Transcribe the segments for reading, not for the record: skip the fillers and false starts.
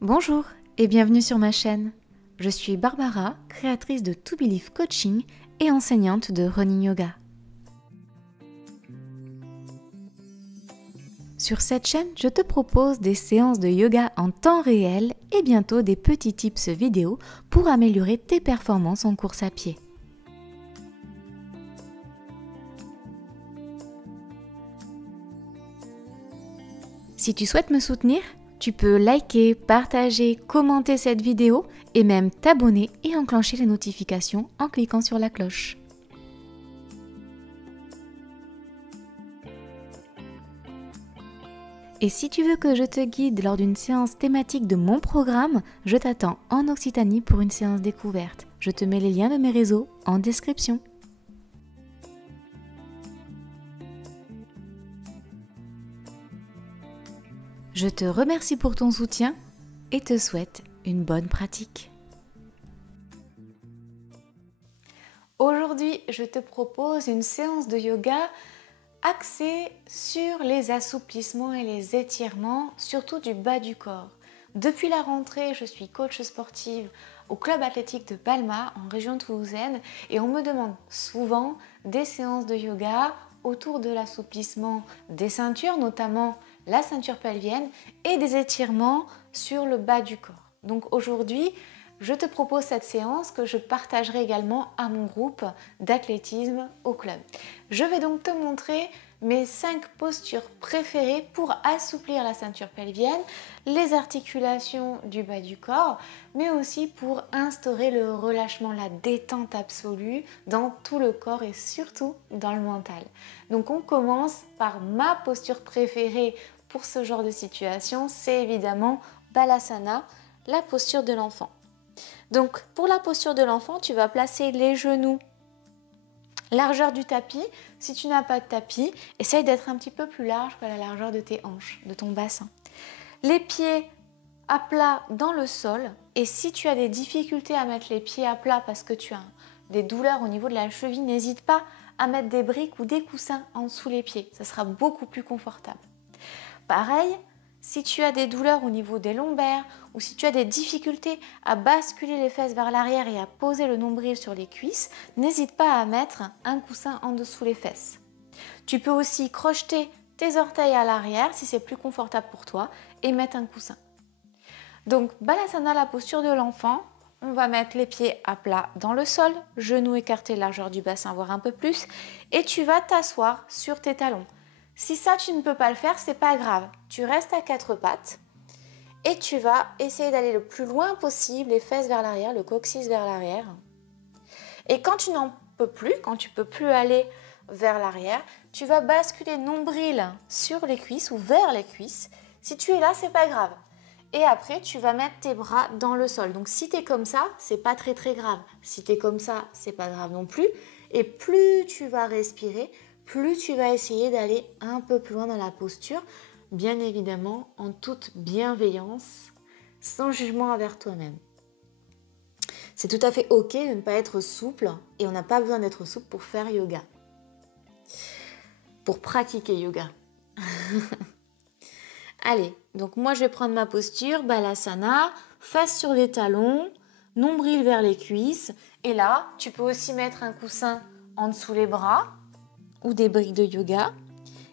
Bonjour et bienvenue sur ma chaîne. Je suis Barbara, créatrice de To Believe Coaching et enseignante de Running Yoga. Sur cette chaîne, je te propose des séances de yoga en temps réel et bientôt des petits tips vidéo pour améliorer tes performances en course à pied. Si tu souhaites me soutenir, tu peux liker, partager, commenter cette vidéo et même t'abonner et enclencher les notifications en cliquant sur la cloche. Et si tu veux que je te guide lors d'une séance thématique de mon programme, je t'attends en Occitanie pour une séance découverte. Je te mets les liens de mes réseaux en description. Je te remercie pour ton soutien et te souhaite une bonne pratique. Aujourd'hui, je te propose une séance de yoga axée sur les assouplissements et les étirements, surtout du bas du corps. Depuis la rentrée, je suis coach sportive au club athlétique de Balma en région toulousaine et on me demande souvent des séances de yoga autour de l'assouplissement des ceintures, notamment la ceinture pelvienne, et des étirements sur le bas du corps. Donc aujourd'hui, je te propose cette séance que je partagerai également à mon groupe d'athlétisme au club. Je vais donc te montrer mes 5 postures préférées pour assouplir la ceinture pelvienne, les articulations du bas du corps, mais aussi pour instaurer le relâchement, la détente absolue dans tout le corps et surtout dans le mental. Donc on commence par ma posture préférée pour ce genre de situation, c'est évidemment Balasana, la posture de l'enfant. Donc pour la posture de l'enfant, tu vas placer les genoux largeur du tapis. Si tu n'as pas de tapis, essaye d'être un petit peu plus large que la largeur de tes hanches, de ton bassin. Les pieds à plat dans le sol. Et si tu as des difficultés à mettre les pieds à plat parce que tu as des douleurs au niveau de la cheville, n'hésite pas à mettre des briques ou des coussins en dessous les pieds. Ça sera beaucoup plus confortable. Pareil, si tu as des douleurs au niveau des lombaires ou si tu as des difficultés à basculer les fesses vers l'arrière et à poser le nombril sur les cuisses, n'hésite pas à mettre un coussin en dessous les fesses. Tu peux aussi crocheter tes orteils à l'arrière si c'est plus confortable pour toi et mettre un coussin. Donc Balasana, la posture de l'enfant, on va mettre les pieds à plat dans le sol, genoux écartés largeur du bassin voire un peu plus et tu vas t'asseoir sur tes talons. Si ça, tu ne peux pas le faire, c'est pas grave. Tu restes à 4 pattes et tu vas essayer d'aller le plus loin possible, les fesses vers l'arrière, le coccyx vers l'arrière. Et quand tu n'en peux plus, quand tu peux plus aller vers l'arrière, tu vas basculer nombril sur les cuisses ou vers les cuisses. Si tu es là, c'est pas grave. Et après, tu vas mettre tes bras dans le sol. Donc si tu es comme ça, c'est pas très grave. Si tu es comme ça, c'est pas grave non plus. Et plus tu vas respirer, plus tu vas essayer d'aller un peu plus loin dans la posture, bien évidemment en toute bienveillance, sans jugement envers toi-même. C'est tout à fait ok de ne pas être souple et on n'a pas besoin d'être souple pour faire yoga, pour pratiquer yoga. Allez, donc moi je vais prendre ma posture, Balasana, face sur les talons, nombril vers les cuisses et là tu peux aussi mettre un coussin en dessous les bras ou des briques de yoga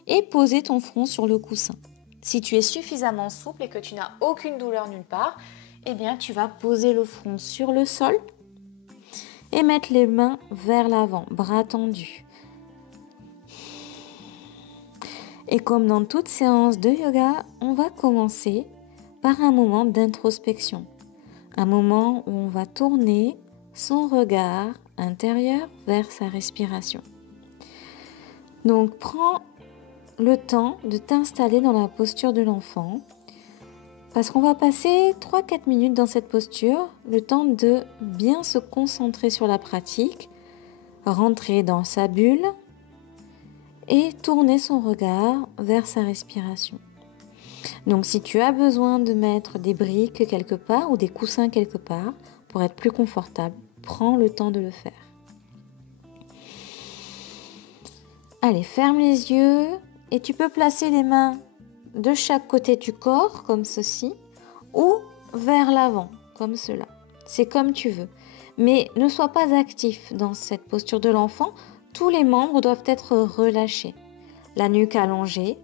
et poser ton front sur le coussin. Si tu es suffisamment souple et que tu n'as aucune douleur nulle part, eh bien tu vas poser le front sur le sol et mettre les mains vers l'avant, bras tendus. Et comme dans toute séance de yoga, on va commencer par un moment d'introspection. Un moment où on va tourner son regard intérieur vers sa respiration. Donc, prends le temps de t'installer dans la posture de l'enfant parce qu'on va passer 3-4 minutes dans cette posture, le temps de bien se concentrer sur la pratique, rentrer dans sa bulle et tourner son regard vers sa respiration. Donc, si tu as besoin de mettre des briques quelque part ou des coussins quelque part pour être plus confortable, prends le temps de le faire. Allez, ferme les yeux et tu peux placer les mains de chaque côté du corps, comme ceci, ou vers l'avant, comme cela. C'est comme tu veux. Mais ne sois pas actif dans cette posture de l'enfant. Tous les membres doivent être relâchés. La nuque allongée,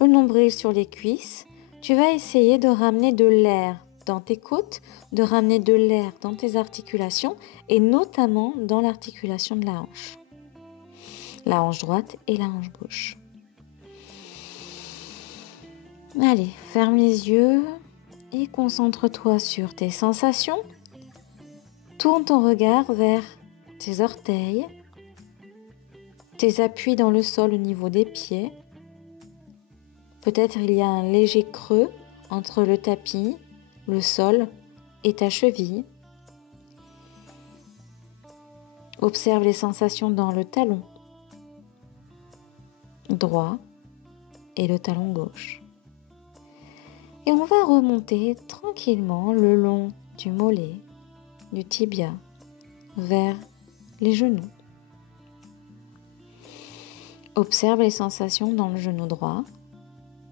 le nombril sur les cuisses. Tu vas essayer de ramener de l'air dans tes côtes, de ramener de l'air dans tes articulations et notamment dans l'articulation de la hanche droite et la hanche gauche. Allez, ferme les yeux et concentre-toi sur tes sensations. Tourne ton regard vers tes orteils, tes appuis dans le sol au niveau des pieds. Peut-être il y a un léger creux entre le tapis, le sol et ta cheville. Observe les sensations dans le talon droit et le talon gauche. Et on va remonter tranquillement le long du mollet, du tibia, vers les genoux. Observe les sensations dans le genou droit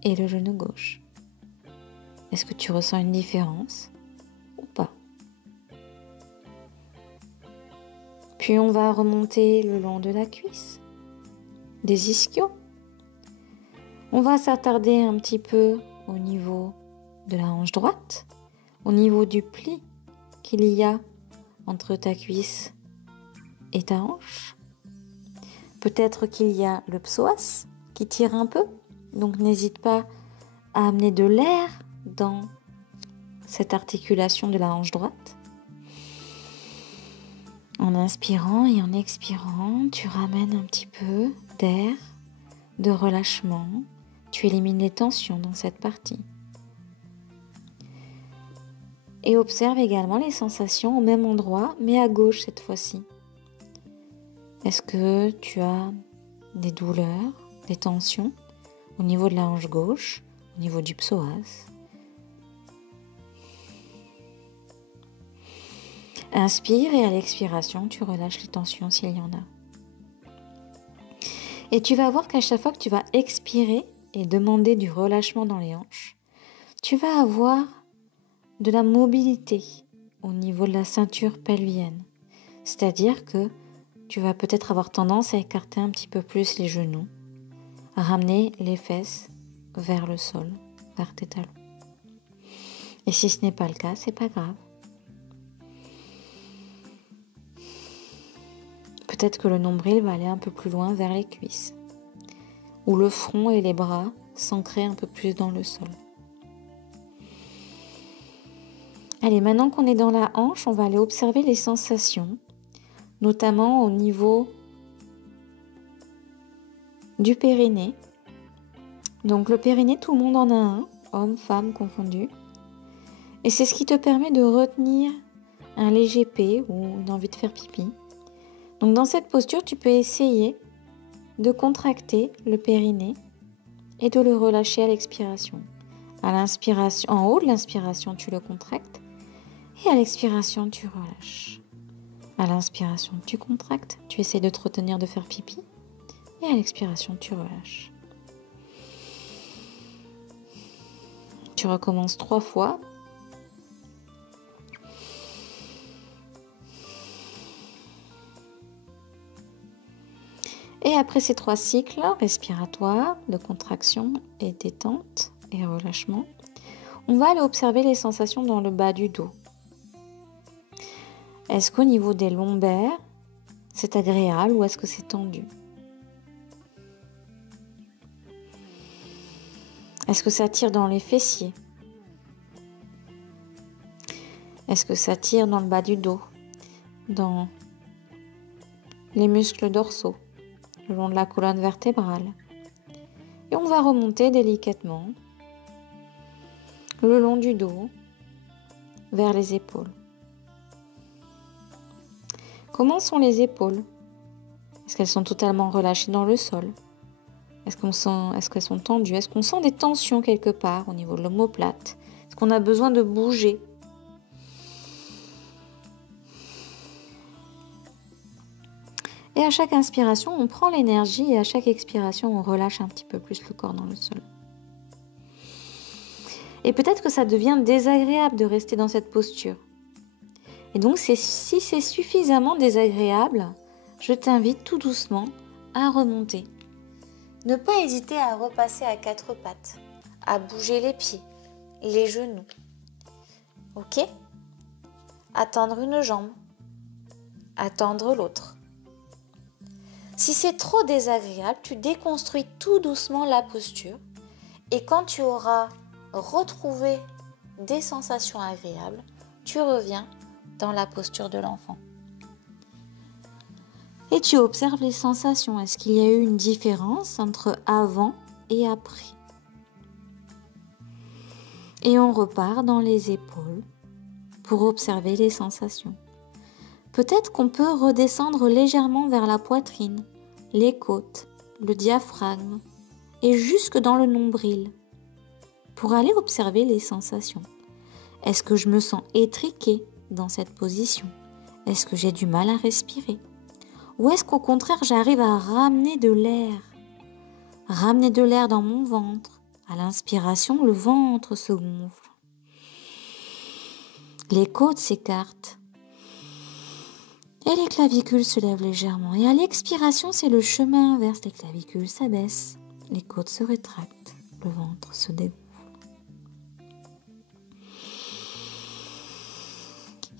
et le genou gauche. Est-ce que tu ressens une différence ou pas? Puis on va remonter le long de la cuisse, des ischios. On va s'attarder un petit peu au niveau de la hanche droite, au niveau du pli qu'il y a entre ta cuisse et ta hanche. Peut-être qu'il y a le psoas qui tire un peu, donc n'hésite pas à amener de l'air dans cette articulation de la hanche droite. En inspirant et en expirant, tu ramènes un petit peu d'air, de relâchement. Tu élimines les tensions dans cette partie. Et observe également les sensations au même endroit, mais à gauche cette fois-ci. Est-ce que tu as des douleurs, des tensions au niveau de la hanche gauche, au niveau du psoas? Inspire et à l'expiration, tu relâches les tensions s'il y en a. Et tu vas voir qu'à chaque fois que tu vas expirer et demander du relâchement dans les hanches, tu vas avoir de la mobilité au niveau de la ceinture pelvienne. C'est-à-dire que tu vas peut-être avoir tendance à écarter un petit peu plus les genoux, à ramener les fesses vers le sol, vers tes talons. Et si ce n'est pas le cas, c'est pas grave. Peut-être que le nombril va aller un peu plus loin vers les cuisses, ou le front et les bras s'ancrer un peu plus dans le sol. Allez, maintenant qu'on est dans la hanche, on va aller observer les sensations, notamment au niveau du périnée. Donc le périnée, tout le monde en a un, homme, femme confondus. Et c'est ce qui te permet de retenir un léger P ou une envie de faire pipi. Donc dans cette posture, tu peux essayer de contracter le périnée et de le relâcher à l'expiration. À l'inspiration, en haut de l'inspiration, tu le contractes et à l'expiration, tu relâches. À l'inspiration, tu contractes, tu essaies de te retenir de faire pipi et à l'expiration, tu relâches. Tu recommences 3 fois. Et après ces 3 cycles respiratoires de contraction et détente et relâchement, on va aller observer les sensations dans le bas du dos. Est-ce qu'au niveau des lombaires, c'est agréable ou est-ce que c'est tendu? Est-ce que ça tire dans les fessiers? Est-ce que ça tire dans le bas du dos, dans les muscles dorsaux, le long de la colonne vertébrale? Et on va remonter délicatement le long du dos vers les épaules. Comment sont les épaules? Est-ce qu'elles sont totalement relâchées dans le sol? Est-ce qu'elles sont tendues? Est-ce qu'on sent des tensions quelque part au niveau de l'omoplate? Est-ce qu'on a besoin de bouger? Et à chaque inspiration, on prend l'énergie et à chaque expiration, on relâche un petit peu plus le corps dans le sol. Et peut-être que ça devient désagréable de rester dans cette posture. Et donc, si c'est suffisamment désagréable, je t'invite tout doucement à remonter. Ne pas hésiter à repasser à 4 pattes, à bouger les pieds, les genoux. Ok? À tendre une jambe, à tendre l'autre. Si c'est trop désagréable, tu déconstruis tout doucement la posture et quand tu auras retrouvé des sensations agréables, tu reviens dans la posture de l'enfant. Et tu observes les sensations. Est-ce qu'il y a eu une différence entre avant et après? Et on repart dans les épaules pour observer les sensations. Peut-être qu'on peut redescendre légèrement vers la poitrine, les côtes, le diaphragme et jusque dans le nombril pour aller observer les sensations. Est-ce que je me sens étriquée dans cette position? Est-ce que j'ai du mal à respirer? Ou est-ce qu'au contraire j'arrive à ramener de l'air? Ramener de l'air dans mon ventre. À l'inspiration, le ventre se gonfle. Les côtes s'écartent. Et les clavicules se lèvent légèrement. Et à l'expiration, c'est le chemin inverse. Les clavicules s'abaissent. Les côtes se rétractent. Le ventre se dégonfle.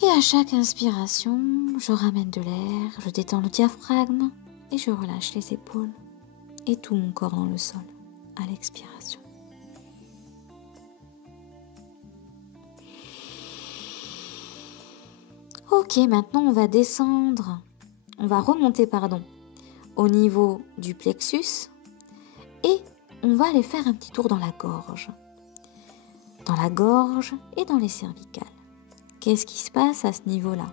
Et à chaque inspiration, je ramène de l'air, je détends le diaphragme et je relâche les épaules et tout mon corps dans le sol à l'expiration. Ok, maintenant on va remonter au niveau du plexus et on va aller faire un petit tour dans la gorge. Dans la gorge et dans les cervicales. Qu'est-ce qui se passe à ce niveau-là?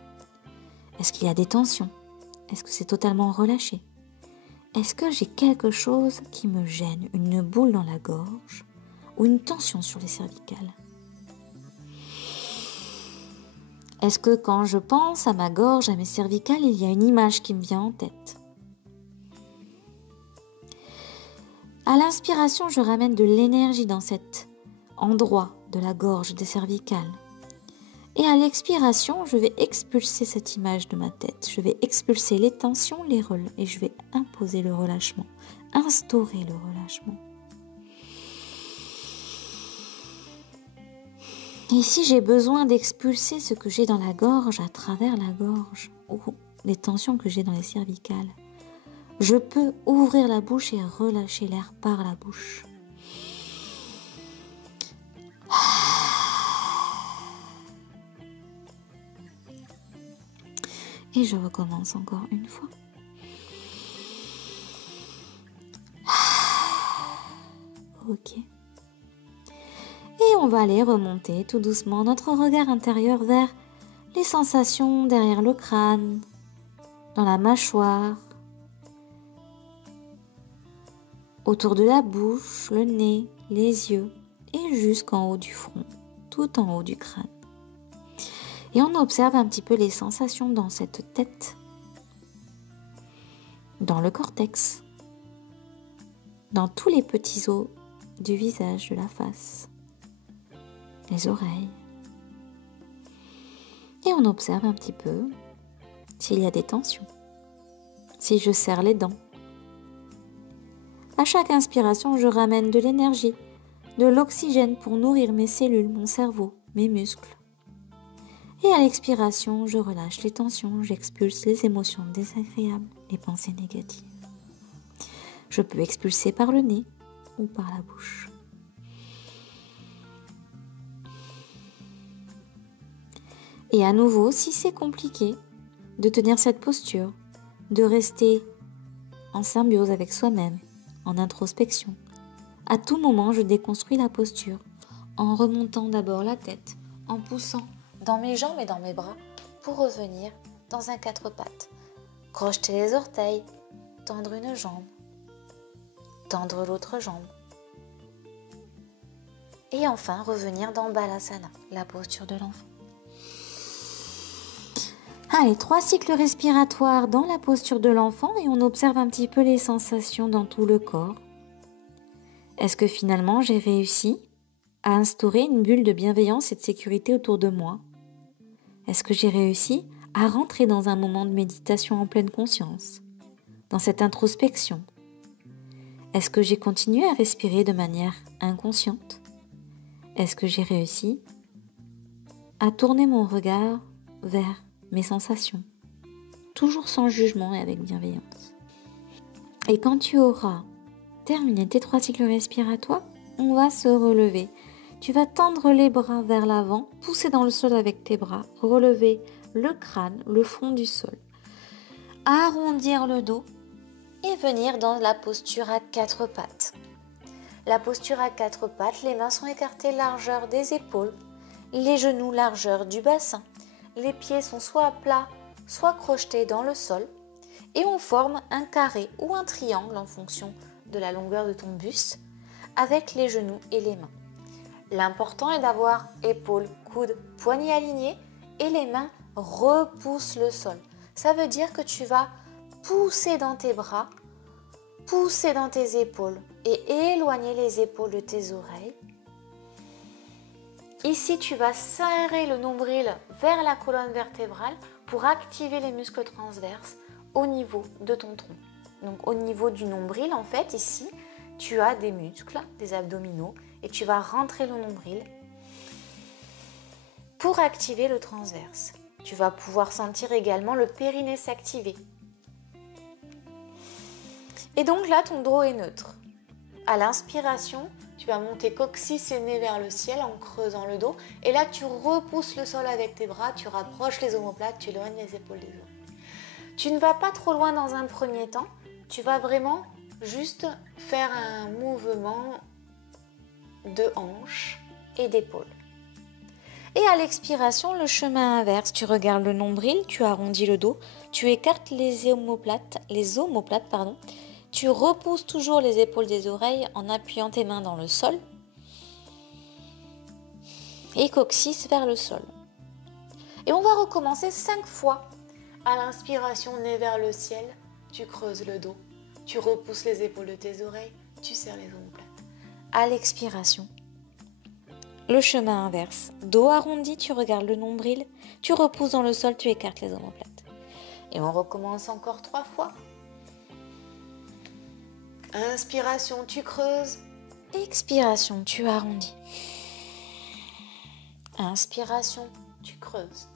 Est-ce qu'il y a des tensions? Est-ce que c'est totalement relâché? Est-ce que j'ai quelque chose qui me gêne, une boule dans la gorge ou une tension sur les cervicales? Est-ce que quand je pense à ma gorge, à mes cervicales, il y a une image qui me vient en tête? À l'inspiration, je ramène de l'énergie dans cet endroit de la gorge, des cervicales. Et à l'expiration, je vais expulser cette image de ma tête. Je vais expulser les tensions, et je vais imposer le relâchement, instaurer le relâchement. Et si j'ai besoin d'expulser ce que j'ai dans la gorge à travers la gorge, ou les tensions que j'ai dans les cervicales, je peux ouvrir la bouche et relâcher l'air par la bouche. Et je recommence encore une fois. Ok. Et on va aller remonter tout doucement notre regard intérieur vers les sensations derrière le crâne, dans la mâchoire, autour de la bouche, le nez, les yeux et jusqu'en haut du front, tout en haut du crâne. Et on observe un petit peu les sensations dans cette tête, dans le cortex, dans tous les petits os du visage, de la face, les oreilles. Et on observe un petit peu s'il y a des tensions, si je serre les dents. À chaque inspiration, je ramène de l'énergie, de l'oxygène pour nourrir mes cellules, mon cerveau, mes muscles. Et à l'expiration, je relâche les tensions, j'expulse les émotions désagréables, les pensées négatives. Je peux expulser par le nez ou par la bouche. Et à nouveau, si c'est compliqué de tenir cette posture, de rester en symbiose avec soi-même, en introspection, à tout moment, je déconstruis la posture en remontant d'abord la tête, en poussant dans mes jambes et dans mes bras pour revenir dans un 4 pattes. Crocheter les orteils, tendre une jambe, tendre l'autre jambe. Et enfin revenir dans Balasana, la posture de l'enfant. Allez, 3 cycles respiratoires dans la posture de l'enfant et on observe un petit peu les sensations dans tout le corps. Est-ce que finalement j'ai réussi à instaurer une bulle de bienveillance et de sécurité autour de moi? Est-ce que j'ai réussi à rentrer dans un moment de méditation en pleine conscience, dans cette introspection? Est-ce que j'ai continué à respirer de manière inconsciente? Est-ce que j'ai réussi à tourner mon regard vers mes sensations, toujours sans jugement et avec bienveillance? Et quand tu auras terminé tes 3 cycles respiratoires, on va se relever. Tu vas tendre les bras vers l'avant, pousser dans le sol avec tes bras, relever le crâne, le front du sol, arrondir le dos et venir dans la posture à 4 pattes. La posture à 4 pattes, les mains sont écartées largeur des épaules, les genoux largeur du bassin, les pieds sont soit à plat, soit crochetés dans le sol et on forme un carré ou un triangle en fonction de la longueur de ton buste avec les genoux et les mains. L'important est d'avoir épaules, coudes, poignets alignés et les mains repoussent le sol. Ça veut dire que tu vas pousser dans tes bras, pousser dans tes épaules et éloigner les épaules de tes oreilles. Ici, tu vas serrer le nombril vers la colonne vertébrale pour activer les muscles transverses au niveau de ton tronc. Donc au niveau du nombril, en fait, ici, tu as des muscles, des abdominaux, et tu vas rentrer le nombril pour activer le transverse. Tu vas pouvoir sentir également le périnée s'activer. Et donc là, ton dos est neutre. À l'inspiration, tu vas monter coccyx et nez vers le ciel en creusant le dos. Et là, tu repousses le sol avec tes bras, tu rapproches les omoplates, tu éloignes les épaules des oreilles. Tu ne vas pas trop loin dans un premier temps. Tu vas vraiment juste faire un mouvement de hanches et d'épaules. Et à l'expiration, le chemin inverse, tu regardes le nombril, tu arrondis le dos, tu écartes les omoplates, tu repousses toujours les épaules des oreilles en appuyant tes mains dans le sol et coccyx vers le sol. Et on va recommencer 5 fois. À l'inspiration, nez vers le ciel, tu creuses le dos, tu repousses les épaules de tes oreilles, tu serres les omoplates. À l'expiration, le chemin inverse, dos arrondi, tu regardes le nombril, tu repousses dans le sol, tu écartes les omoplates. Et on recommence encore 3 fois. Inspiration, tu creuses. Expiration, tu arrondis. Inspiration, tu creuses.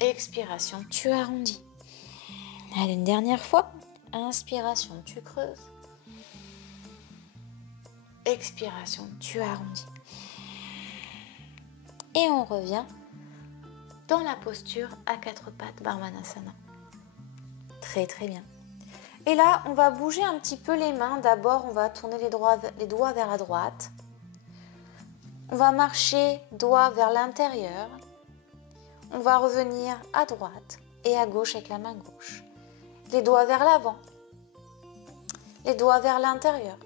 Expiration, tu arrondis. Allez, une dernière fois. Inspiration, tu creuses. Expiration, tu arrondis. Et on revient dans la posture à 4 pattes, Bharmanasana. Très très bien. Et là, on va bouger un petit peu les mains. D'abord, on va tourner les doigts vers la droite. On va marcher doigts vers l'intérieur. On va revenir à droite et à gauche avec la main gauche. Les doigts vers l'avant. Les doigts vers l'intérieur.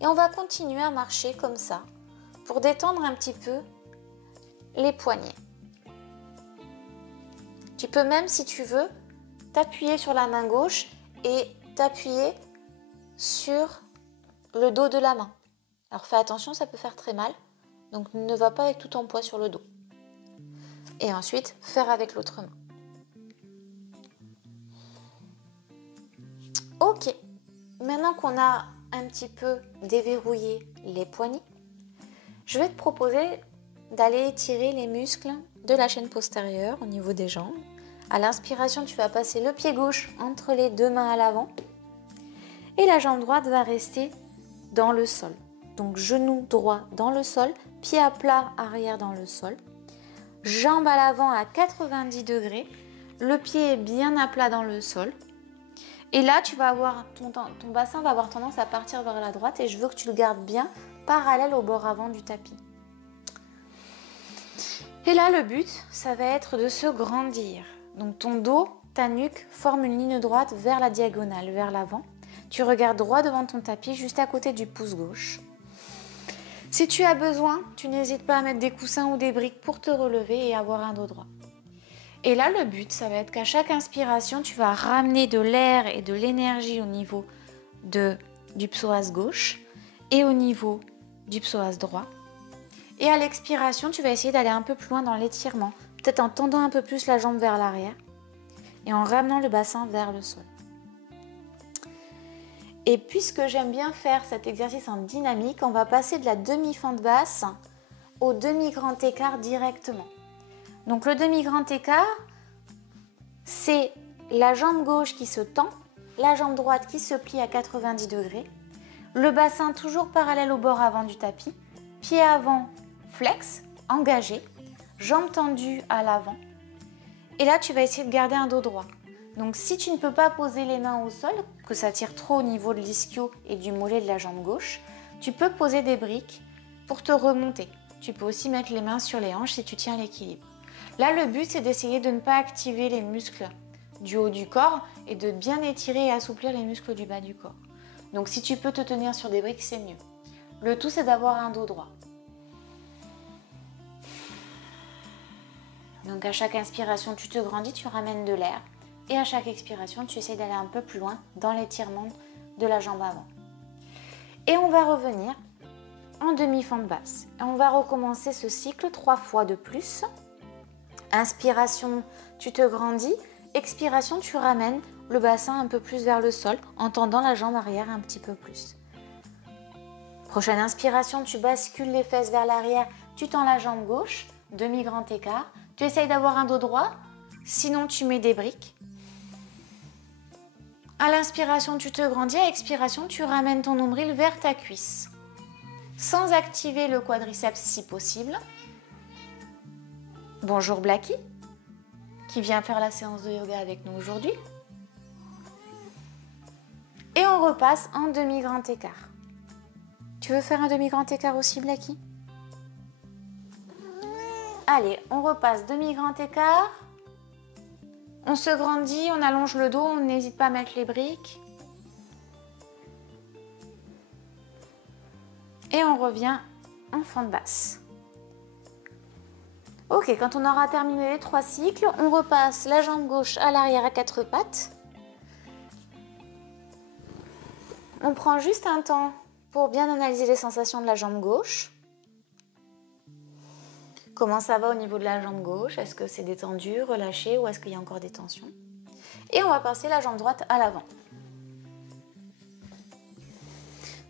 Et on va continuer à marcher comme ça pour détendre un petit peu les poignets. Tu peux même, si tu veux, t'appuyer sur la main gauche et t'appuyer sur le dos de la main. Alors fais attention, ça peut faire très mal. Donc ne va pas avec tout ton poids sur le dos. Et ensuite, faire avec l'autre main. Ok. Maintenant qu'on a un petit peu déverrouillé les poignets, je vais te proposer d'aller étirer les muscles de la chaîne postérieure au niveau des jambes. À l'inspiration, tu vas passer le pied gauche entre les 2 mains à l'avant et la jambe droite va rester dans le sol. Donc genou droit dans le sol, pied à plat arrière dans le sol, jambe à l'avant à 90 degrés, le pied est bien à plat dans le sol. Et là, tu vas avoir ton bassin va avoir tendance à partir vers la droite et je veux que tu le gardes bien parallèle au bord avant du tapis. Et là, le but, ça va être de se grandir. Donc ton dos, ta nuque forment une ligne droite vers la diagonale, vers l'avant. Tu regardes droit devant ton tapis, juste à côté du pouce gauche. Si tu as besoin, tu n'hésites pas à mettre des coussins ou des briques pour te relever et avoir un dos droit. Et là, le but, ça va être qu'à chaque inspiration, tu vas ramener de l'air et de l'énergie au niveau du psoas gauche et au niveau du psoas droit. Et à l'expiration, tu vas essayer d'aller un peu plus loin dans l'étirement, peut-être en tendant un peu plus la jambe vers l'arrière et en ramenant le bassin vers le sol. Et puisque j'aime bien faire cet exercice en dynamique, on va passer de la demi-fente basse au demi-grand écart directement. Donc le demi-grand écart, c'est la jambe gauche qui se tend, la jambe droite qui se plie à 90 degrés, le bassin toujours parallèle au bord avant du tapis, pied avant flex, engagé, jambes tendues à l'avant. Et là, tu vas essayer de garder un dos droit. Donc si tu ne peux pas poser les mains au sol, que ça tire trop au niveau de l'ischio et du mollet de la jambe gauche, tu peux poser des briques pour te remonter. Tu peux aussi mettre les mains sur les hanches si tu tiens l'équilibre. Là, le but, c'est d'essayer de ne pas activer les muscles du haut du corps et de bien étirer et assouplir les muscles du bas du corps. Donc si tu peux te tenir sur des briques, c'est mieux. Le tout, c'est d'avoir un dos droit. Donc à chaque inspiration, tu te grandis, tu ramènes de l'air. Et à chaque expiration, tu essaies d'aller un peu plus loin dans l'étirement de la jambe avant. Et on va revenir en demi-fente basse. Et on va recommencer ce cycle 3 fois de plus. Inspiration, tu te grandis. Expiration, tu ramènes le bassin un peu plus vers le sol en tendant la jambe arrière un petit peu plus. Prochaine inspiration, tu bascules les fesses vers l'arrière. Tu tends la jambe gauche, demi-grand écart. Tu essayes d'avoir un dos droit, sinon tu mets des briques. À l'inspiration, tu te grandis. À l'expiration, tu ramènes ton nombril vers ta cuisse. Sans activer le quadriceps si possible. Bonjour Blacky, qui vient faire la séance de yoga avec nous aujourd'hui. Et on repasse en demi-grand écart. Tu veux faire un demi-grand écart aussi, Blacky? Allez, on repasse demi-grand écart. On se grandit, on allonge le dos, on n'hésite pas à mettre les briques. Et on revient en fente basse. Ok, quand on aura terminé les 3 cycles, on repasse la jambe gauche à l'arrière à 4 pattes. On prend juste un temps pour bien analyser les sensations de la jambe gauche. Comment ça va au niveau de la jambe gauche? Est-ce que c'est détendu, relâché ou est-ce qu'il y a encore des tensions? Et on va passer la jambe droite à l'avant.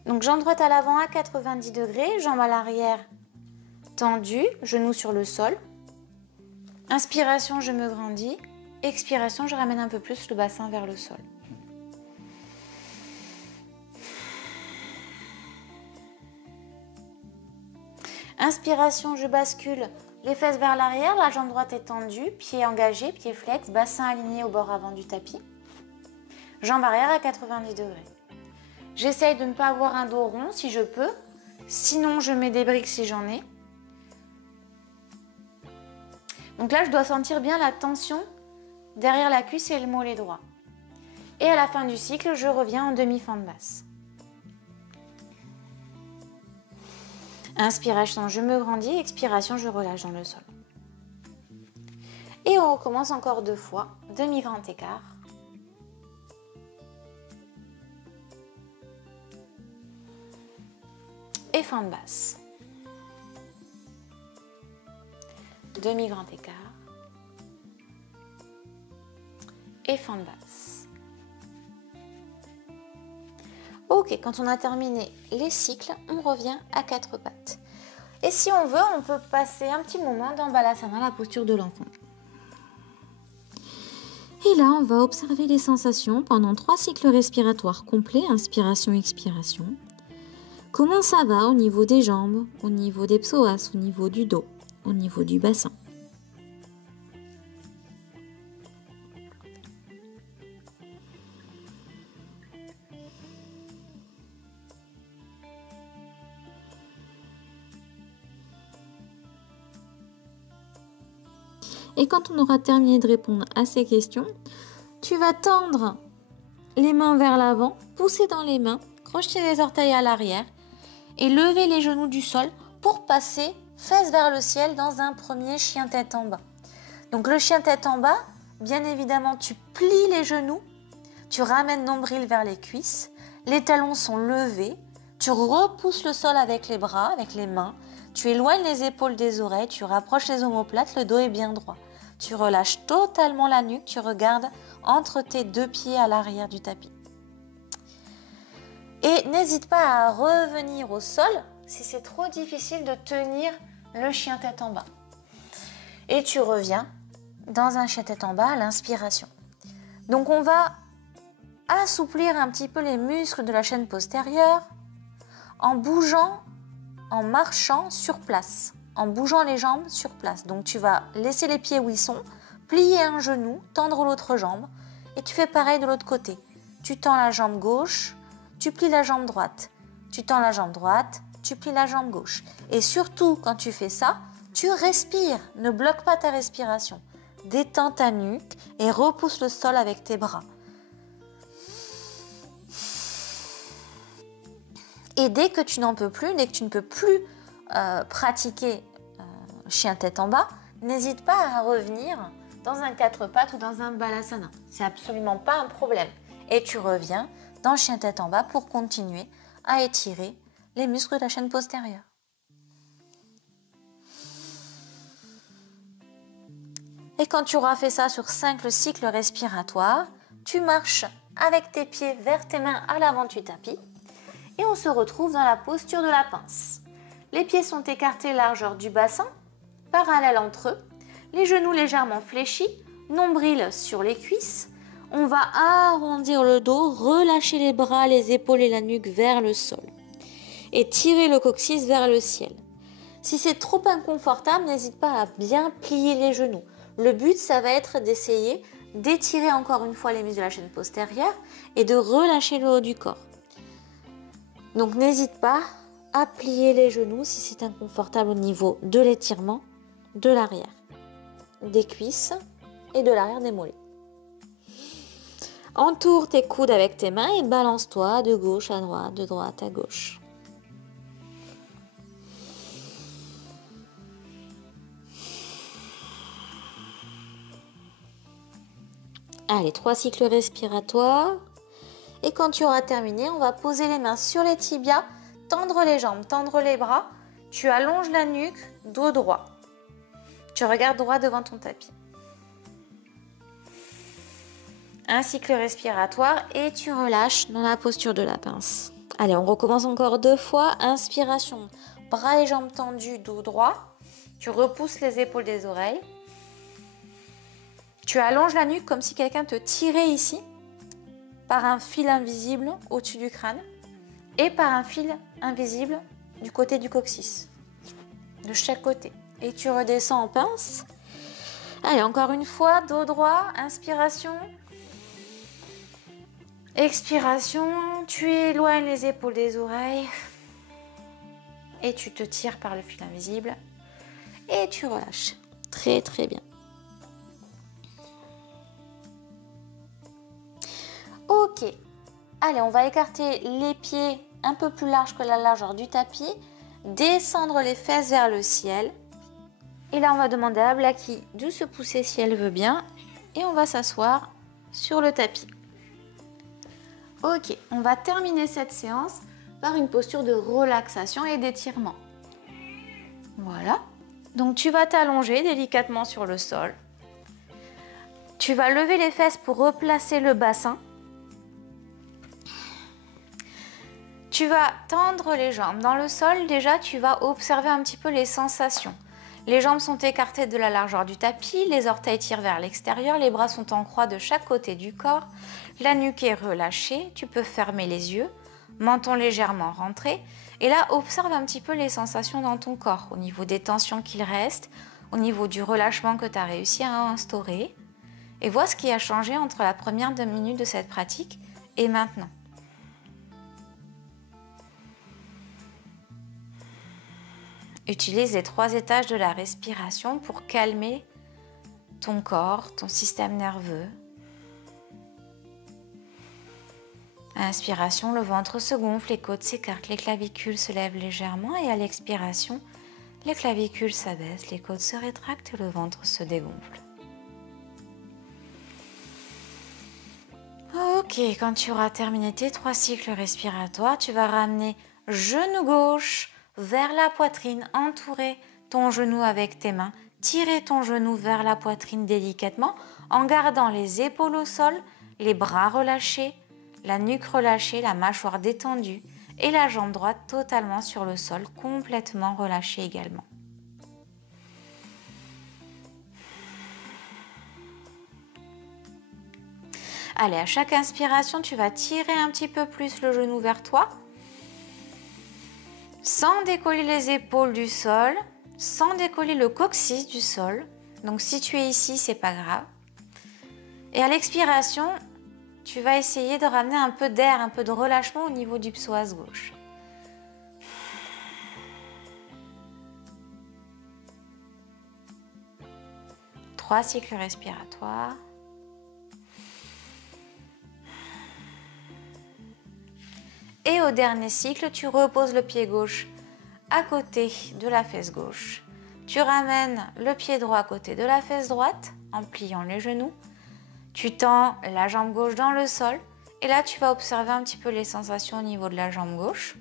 Donc jambe droite à l'avant à 90 degrés, jambe à l'arrière tendue, genou sur le sol. Inspiration, je me grandis. Expiration, je ramène un peu plus le bassin vers le sol. Inspiration, je bascule les fesses vers l'arrière, la jambe droite est tendue, pied engagé, pied flex, bassin aligné au bord avant du tapis. Jambe arrière à 90 degrés. J'essaye de ne pas avoir un dos rond si je peux, sinon je mets des briques si j'en ai. Donc là, je dois sentir bien la tension derrière la cuisse et le mollet droit. Et à la fin du cycle, je reviens en demi-fente basse. Inspiration, je me grandis. Expiration, je relâche dans le sol. Et on recommence encore 2 fois. Demi-grand écart. Et fente basse. Demi-grand écart. Et fente basse. Ok, quand on a terminé les cycles, on revient à 4 pattes. Et si on veut, on peut passer un petit moment dans Balasana, la posture de l'enfant. Et là, on va observer les sensations pendant 3 cycles respiratoires complets, inspiration, expiration. Comment ça va au niveau des jambes, au niveau des psoas, au niveau du dos, au niveau du bassin. Et quand on aura terminé de répondre à ces questions, tu vas tendre les mains vers l'avant, pousser dans les mains, crocheter les orteils à l'arrière et lever les genoux du sol pour passer fesses vers le ciel dans un premier chien tête en bas. Donc le chien tête en bas, bien évidemment, tu plies les genoux, tu ramènes nombril vers les cuisses, les talons sont levés, Tu repousses le sol avec les bras, avec les mains. Tu éloignes les épaules des oreilles, tu rapproches les omoplates, le dos est bien droit. Tu relâches totalement la nuque, tu regardes entre tes deux pieds à l'arrière du tapis. Et n'hésite pas à revenir au sol si c'est trop difficile de tenir le chien tête en bas. Et tu reviens dans un chien tête en bas à l'inspiration. Donc on va assouplir un petit peu les muscles de la chaîne postérieure en bougeant, en marchant sur place, en bougeant les jambes sur place. Donc tu vas laisser les pieds où ils sont, plier un genou, tendre l'autre jambe et tu fais pareil de l'autre côté. Tu tends la jambe gauche, tu plies la jambe droite, tu tends la jambe droite, tu plies la jambe gauche. Et surtout quand tu fais ça, tu respires, ne bloque pas ta respiration. Détends ta nuque et repousse le sol avec tes bras. Et dès que tu n'en peux plus, dès que tu ne peux plus pratiquer chien tête en bas, n'hésite pas à revenir dans un quatre pattes ou dans un balasana. C'est absolument pas un problème. Et tu reviens dans chien tête en bas pour continuer à étirer les muscles de la chaîne postérieure. Et quand tu auras fait ça sur 5 cycles respiratoires, tu marches avec tes pieds vers tes mains à l'avant du tapis. Et on se retrouve dans la posture de la pince. Les pieds sont écartés largeur du bassin, parallèles entre eux, les genoux légèrement fléchis, nombril sur les cuisses. On va arrondir le dos, relâcher les bras, les épaules et la nuque vers le sol. Et tirer le coccyx vers le ciel. Si c'est trop inconfortable, n'hésite pas à bien plier les genoux. Le but, ça va être d'essayer d'étirer encore une fois les muscles de la chaîne postérieure et de relâcher le haut du corps. Donc n'hésite pas à plier les genoux si c'est inconfortable au niveau de l'étirement, de l'arrière, des cuisses et de l'arrière des mollets. Entoure tes coudes avec tes mains et balance-toi de gauche à droite, de droite à gauche. Allez, 3 cycles respiratoires. Et quand tu auras terminé, on va poser les mains sur les tibias, tendre les jambes, tendre les bras. Tu allonges la nuque, dos droit. Tu regardes droit devant ton tapis. Un cycle respiratoire et tu relâches dans la posture de la pince. Allez, on recommence encore 2 fois. Inspiration, bras et jambes tendus, dos droit. Tu repousses les épaules des oreilles. Tu allonges la nuque comme si quelqu'un te tirait ici par un fil invisible au-dessus du crâne et par un fil invisible du côté du coccyx, de chaque côté. Et tu redescends en pince. Allez, encore une fois, dos droit, inspiration. Expiration, tu éloignes les épaules des oreilles et tu te tires par le fil invisible et tu relâches. Très très bien. Ok, allez, on va écarter les pieds un peu plus larges que la largeur du tapis, descendre les fesses vers le ciel. Et là, on va demander à Blacky de se pousser si elle veut bien et on va s'asseoir sur le tapis. Ok, on va terminer cette séance par une posture de relaxation et d'étirement. Voilà, donc tu vas t'allonger délicatement sur le sol. Tu vas lever les fesses pour replacer le bassin. Tu vas tendre les jambes. Dans le sol, déjà, tu vas observer un petit peu les sensations. Les jambes sont écartées de la largeur du tapis, les orteils tirent vers l'extérieur, les bras sont en croix de chaque côté du corps, la nuque est relâchée, tu peux fermer les yeux, menton légèrement rentré. Et là, observe un petit peu les sensations dans ton corps, au niveau des tensions qu'il reste, au niveau du relâchement que tu as réussi à instaurer. Et vois ce qui a changé entre la première 2 minutes de cette pratique et maintenant. Utilise les 3 étages de la respiration pour calmer ton corps, ton système nerveux. À l'inspiration, le ventre se gonfle, les côtes s'écartent, les clavicules se lèvent légèrement et à l'expiration, les clavicules s'abaissent, les côtes se rétractent et le ventre se dégonfle. Ok, quand tu auras terminé tes 3 cycles respiratoires, tu vas ramener genou gauche vers la poitrine, entourer ton genou avec tes mains, tirer ton genou vers la poitrine délicatement en gardant les épaules au sol, les bras relâchés, la nuque relâchée, la mâchoire détendue et la jambe droite totalement sur le sol, complètement relâchée également. Allez, à chaque inspiration, tu vas tirer un petit peu plus le genou vers toi, sans décoller les épaules du sol, sans décoller le coccyx du sol. Donc si tu es ici, c'est pas grave. Et à l'expiration, tu vas essayer de ramener un peu d'air, un peu de relâchement au niveau du psoas gauche. Trois cycles respiratoires. Et au dernier cycle, tu reposes le pied gauche à côté de la fesse gauche. Tu ramènes le pied droit à côté de la fesse droite en pliant les genoux. Tu tends la jambe gauche dans le sol. Et là, tu vas observer un petit peu les sensations au niveau de la jambe gauche.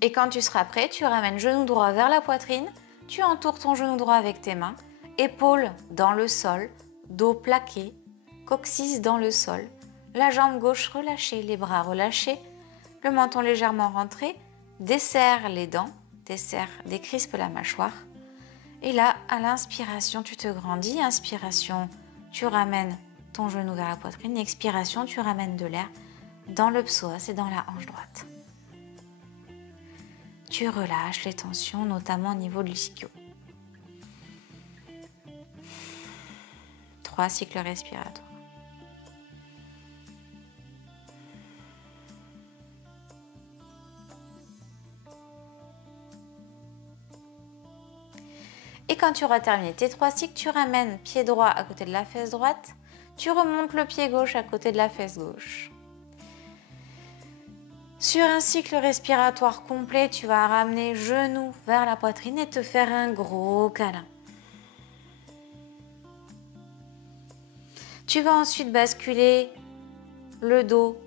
Et quand tu seras prêt, tu ramènes genou droit vers la poitrine. Tu entoures ton genou droit avec tes mains. Épaules dans le sol, dos plaqué, coccyx dans le sol, la jambe gauche relâchée, les bras relâchés, le menton légèrement rentré, desserre les dents, décrispe la mâchoire. Et là, à l'inspiration, tu te grandis. Inspiration, tu ramènes ton genou vers la poitrine. Expiration, tu ramènes de l'air dans le psoas et dans la hanche droite. Tu relâches les tensions, notamment au niveau de l'ischio. 3 cycles respiratoires. Et quand tu auras terminé tes 3 cycles, tu ramènes pied droit à côté de la fesse droite, tu remontes le pied gauche à côté de la fesse gauche. Sur un cycle respiratoire complet, tu vas ramener genou vers la poitrine et te faire un gros câlin. Tu vas ensuite basculer le dos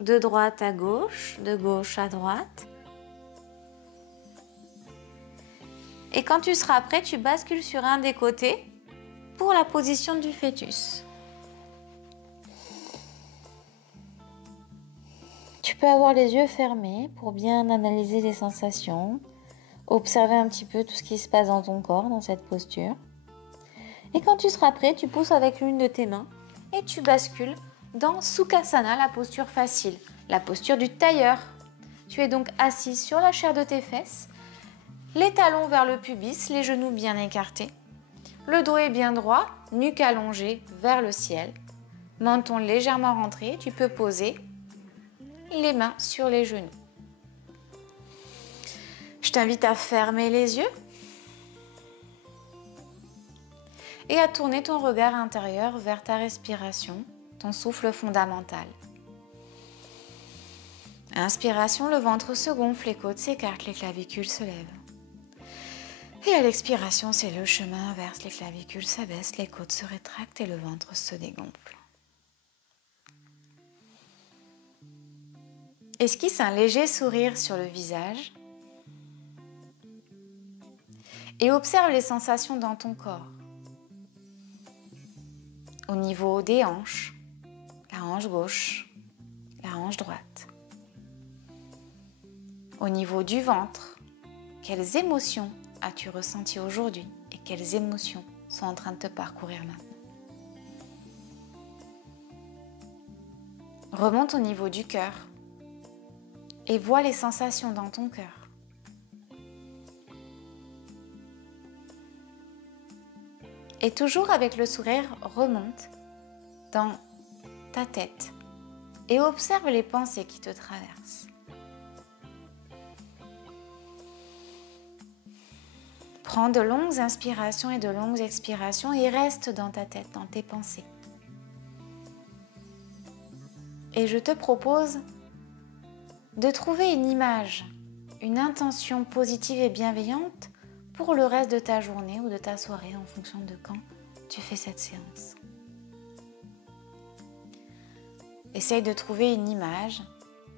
de droite à gauche, de gauche à droite. Et quand tu seras prêt, tu bascules sur un des côtés pour la position du fœtus. Tu peux avoir les yeux fermés pour bien analyser les sensations, observer un petit peu tout ce qui se passe dans ton corps dans cette posture. Et quand tu seras prêt, tu pousses avec l'une de tes mains et tu bascules dans Sukhasana, la posture facile, la posture du tailleur. Tu es donc assis sur la chair de tes fesses, les talons vers le pubis, les genoux bien écartés. Le dos est bien droit, nuque allongée vers le ciel, menton légèrement rentré. Tu peux poser les mains sur les genoux. Je t'invite à fermer les yeux et à tourner ton regard intérieur vers ta respiration, ton souffle fondamental. Inspiration, le ventre se gonfle, les côtes s'écartent, les clavicules se lèvent. Et à l'expiration, c'est le chemin inverse, les clavicules s'abaissent, les côtes se rétractent et le ventre se dégonfle. Esquisse un léger sourire sur le visage et observe les sensations dans ton corps. Au niveau des hanches, la hanche gauche, la hanche droite. Au niveau du ventre, quelles émotions as-tu ressenties aujourd'hui et quelles émotions sont en train de te parcourir maintenant? Remonte au niveau du cœur et vois les sensations dans ton cœur. Et toujours avec le sourire, remonte dans ta tête et observe les pensées qui te traversent. Prends de longues inspirations et de longues expirations et reste dans ta tête, dans tes pensées. Et je te propose de trouver une image, une intention positive et bienveillante pour le reste de ta journée ou de ta soirée en fonction de quand tu fais cette séance. Essaye de trouver une image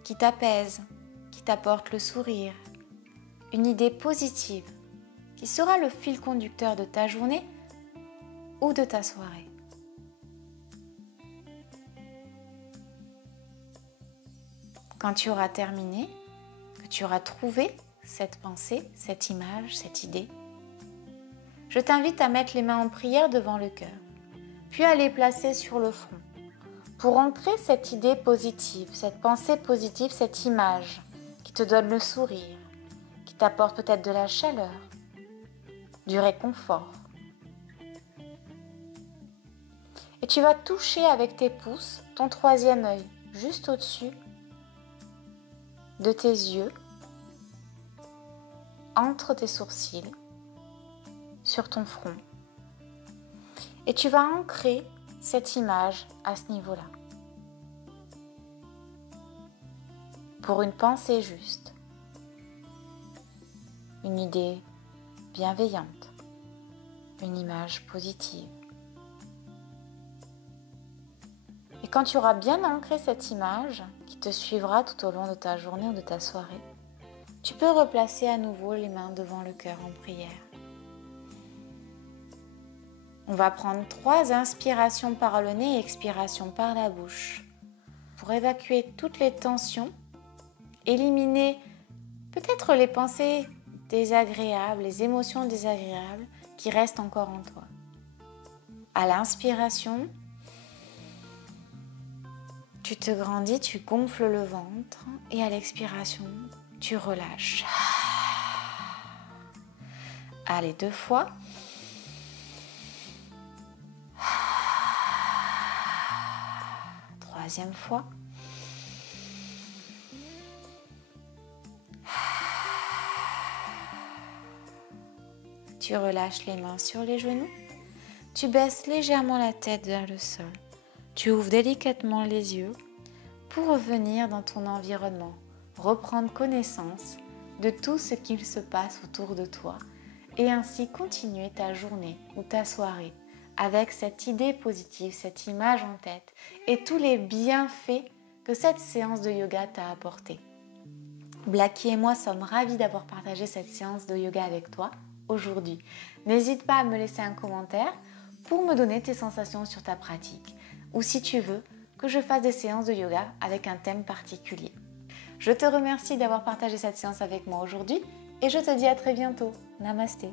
qui t'apaise, qui t'apporte le sourire, une idée positive qui sera le fil conducteur de ta journée ou de ta soirée. Quand tu auras terminé, que tu auras trouvé cette pensée, cette image, cette idée, je t'invite à mettre les mains en prière devant le cœur, puis à les placer sur le front pour ancrer cette idée positive, cette pensée positive, cette image qui te donne le sourire, qui t'apporte peut-être de la chaleur, du réconfort. Et tu vas toucher avec tes pouces ton troisième œil, juste au-dessus de tes yeux, entre tes sourcils, sur ton front. Et tu vas ancrer cette image à ce niveau-là. Pour une pensée juste, une idée bienveillante, une image positive. Et quand tu auras bien ancré cette image qui te suivra tout au long de ta journée ou de ta soirée, tu peux replacer à nouveau les mains devant le cœur en prière. On va prendre 3 inspirations par le nez et expirations par la bouche pour évacuer toutes les tensions, éliminer peut-être les pensées désagréables, les émotions désagréables qui restent encore en toi. À l'inspiration, tu te grandis, tu gonfles le ventre et à l'expiration, tu relâches. Allez, 2 fois. Troisième fois. Tu relâches les mains sur les genoux. Tu baisses légèrement la tête vers le sol. Tu ouvres délicatement les yeux pour revenir dans ton environnement, reprendre connaissance de tout ce qu'il se passe autour de toi et ainsi continuer ta journée ou ta soirée avec cette idée positive, cette image en tête et tous les bienfaits que cette séance de yoga t'a apporté. Blacky et moi sommes ravis d'avoir partagé cette séance de yoga avec toi aujourd'hui. N'hésite pas à me laisser un commentaire pour me donner tes sensations sur ta pratique ou si tu veux que je fasse des séances de yoga avec un thème particulier. Je te remercie d'avoir partagé cette séance avec moi aujourd'hui et je te dis à très bientôt. Namasté.